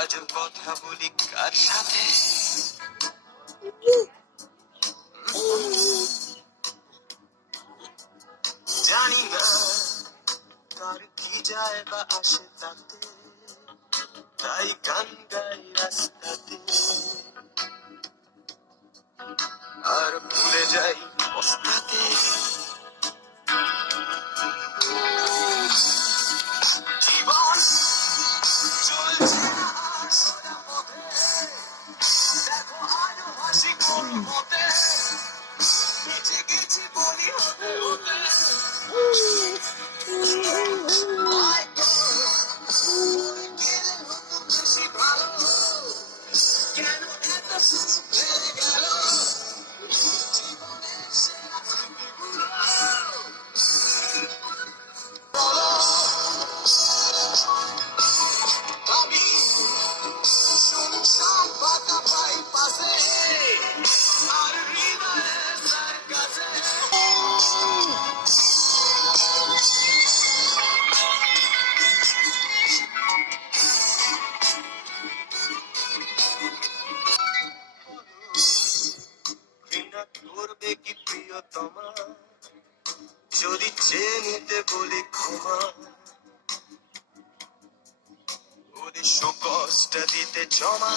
আজ কথা বলি কার সাথে, জানি না তার কি যায় বা আসে তাতে, তাই গান গাই রাস্তাতে আর ভুলে যাই বস্তাতে। জীবন চলছে আর সোজা পথে, দেখো আজও হাসি কোনো মতে, নিচে গেছি বলি হতে হতে। হয়তো মরে গেলে হতো বেশি ভালো, কেন এত সুখ হয়ে গেল জীবনের সেরা স্মৃতিগুলো। বলো আমি শুনশান পাতা পাই পাশে, আর হৃদয়ের তার কাছে। ঘৃণা করবে কি প্রিয়তমা যদি চেয়ে নিতে বলি ক্ষমা, ওদের কষ্ট দিতে জমা।